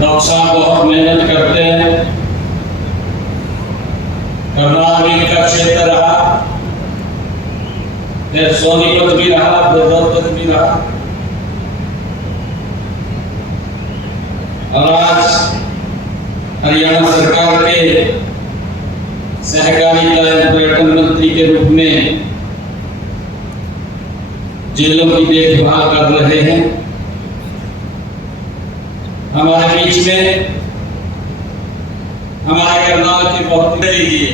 Doctor साहब बहुत मेहनत करते हैं। कर्नाटक का क्षेत्र रहा, फिर सोनीपत भी रहा, फिर रोहतक भी रहा, और आज हरियाणा सरकार के सहकारिता एवं पर्यटन मंत्री के रूप में जेलों की देखभाल कर रहे हैं। हमारे बीच में हमारे करनाल के बहुत लीजिए,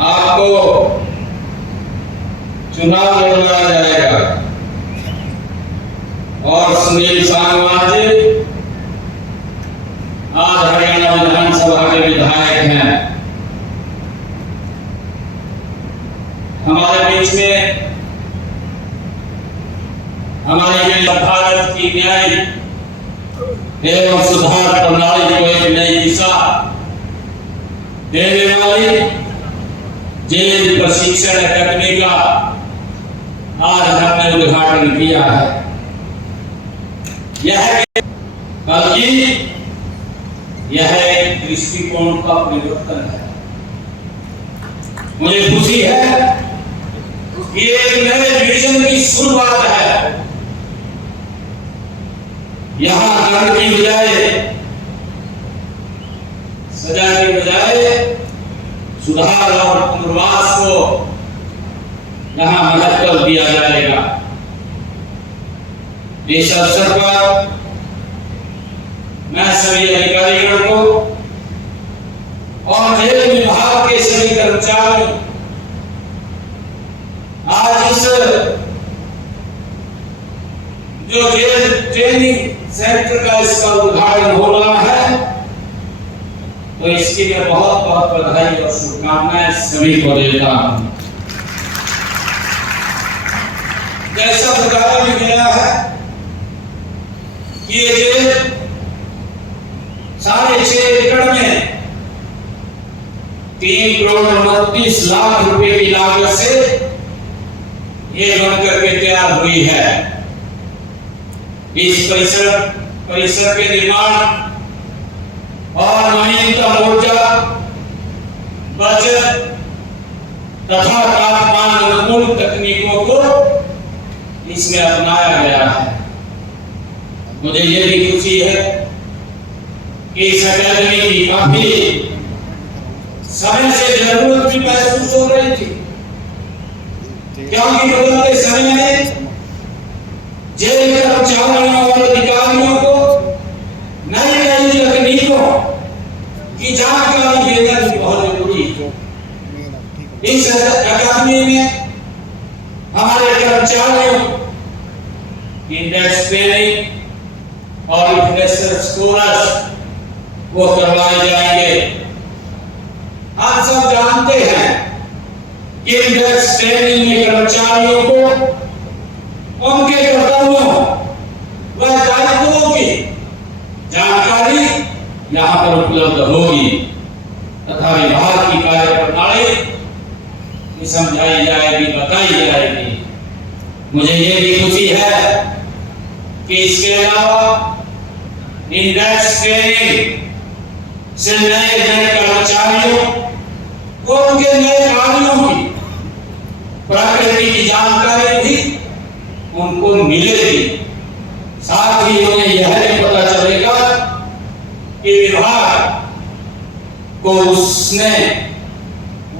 आपको चुनाव लड़वाया जाएगा और सुनील सांगवान जी आज हरियाणा विधानसभा के विधायक हैं। हमारे बीच में हमारी भारत की न्याय एवं सुधार प्रणाली को एक नई दिशा देने वाली जेल प्रशिक्षण अकादमी का आज हमने उद्घाटन किया है। यह एक दृष्टिकोण का परिवर्तन है। मुझे खुशी है कि एक नए विजन की शुरुआत है। यहाँ दंड की बजाय, सजा की बजाय सुधार और पुनर्वास को यहाँ महत्व दिया जाएगा। इस अवसर पर मैं सभी अधिकारियों को और जेल विभाग के सभी कर्मचारियों, आज इस जो जेल ट्रेनिंग सेंटर का इसका उद्घाटन हो रहा है, तो इसकी मैं बहुत बहुत बधाई और शुभकामनाएं सभी को देता हूं। जैसा बताया भी गया है कि ये जेल 6.5 एकड़ में 3 करोड़ 29 लाख रुपए की लागत से ये बनकर के तैयार हुई है। इस परिसर के निर्माण और नवीनतम ऊर्जा बचत तथा तापमान अनुकूल तकनीकों को इसमें अपनाया गया है। मुझे ये भी खुशी है कि इस अकादमी की काफी समय से जरूरत भी महसूस हो रही थी, क्योंकि बदलते समय में जेल कर्मचारियों और अधिकारियों को नई नई तकनीकों की जानकारी देना भी बहुत जरूरी है। इस अकादमी में हमारे कर्मचारियों इंडेक्स ट्रेनिंग और फ्रेशर्स कोर्स वो करवाए जाएंगे। हम सब जानते हैं कि इंडेक्स ट्रेनिंग में कर्मचारियों को उनके कर्तव्यों व दायित्वों की जानकारी यहाँ पर उपलब्ध होगी तथा विभाग की कार्य प्रणाली समझाई जाएगी, बताई जाएगी। मुझे ये भी खुशी है कि इसके अलावा इंडेक्स ट्रेनिंग से नए कर्मचारियों को उनके नए कार्यों की प्रकृति की जानकारी भी उनको मिलेगी। साथ ही उन्हें यह भी पता चलेगा कि विभाग को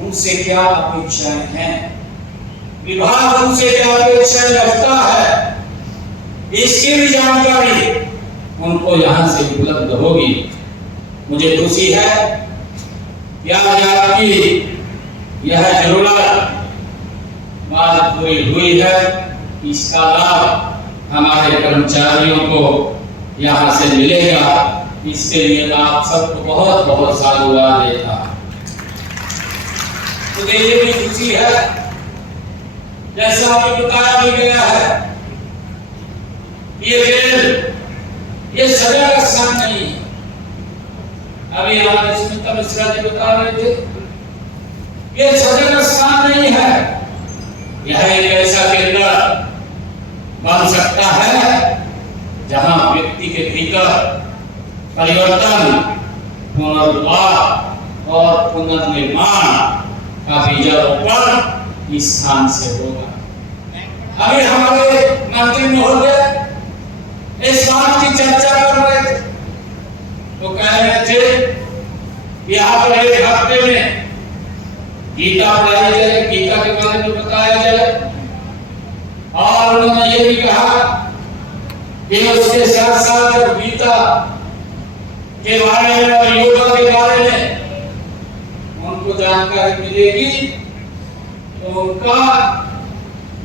उनसे क्या अपेक्षाएं हैं, विभाग उनसे क्या अपेक्षाएं रखता है, इसकी भी जानकारी उनको यहां से उपलब्ध होगी। मुझे खुशी है कि आज आपकी यह जरूरत बात पूरी हुई है। इसका लाभ हमारे कर्मचारियों को यहाँ से मिलेगा। इसके लिए मैं आप सबको बहुत बहुत साधुवाद देता। मुझे ये भी खुशी है, जैसा अभी बताया भी गया है, ये जेल ये सजा का स्थान नहीं है। अभी हमारे सुनीता मिश्रा जी बता रहे थे, ये सजा का स्थान नहीं है। यह एक ऐसा केंद्र बन सकता है जहां व्यक्ति के भीतर परिवर्तन, पुनरुद्धार और पुनर्निर्माण का बीजारोपण इस स्थान से होगा। अभी हमारे मंत्री महोदय इस बात की चर्चा कर रहे थे, तो कह रहे थे यहाँ पर एक हफ्ते में गीता पढ़ाई जाए, गीता के बारे में बताया जाए, और उन्होंने ये भी कहा कि उसके साथ साथ जब गीता के बारे में और योगा के बारे में उनको जानकारी मिलेगी तो उनका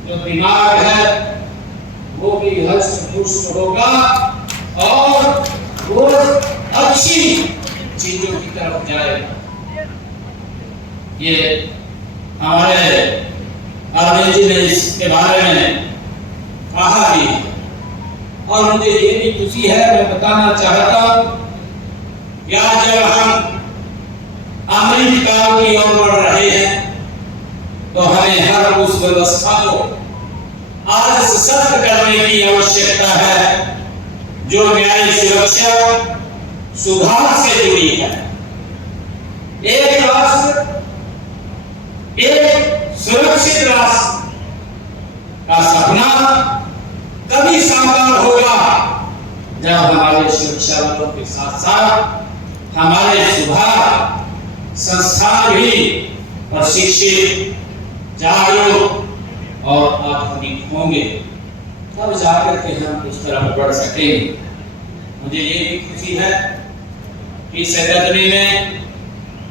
जो दिमाग है वो भी हष्ट पुष्ट होगा और वो अच्छी चीजों की तरफ जाएगा। ये हमारे अरविंद जी ने इसके बारे में कहा भी, और मुझे ये भी खुशी है, मैं बताना चाहता हूं कि आज जब हम अमृत काल की ओर बढ़ रहे हैं तो हमें हर उस व्यवस्था को आज सशक्त करने की आवश्यकता है जो न्याय सुरक्षा सुधार से जुड़ी है। एक राष्ट्र, एक सुरक्षित राष्ट्र का सपना तभी साकार होगा जब हमारे सुरक्षा बलों के साथ साथ हमारे सुधार संस्थान भी प्रशिक्षित, जागरूक और आधुनिक होंगे, तब जाकर के हम उस तरफ बढ़ सकेंगे। मुझे ये भी खुशी है कि 17वीं में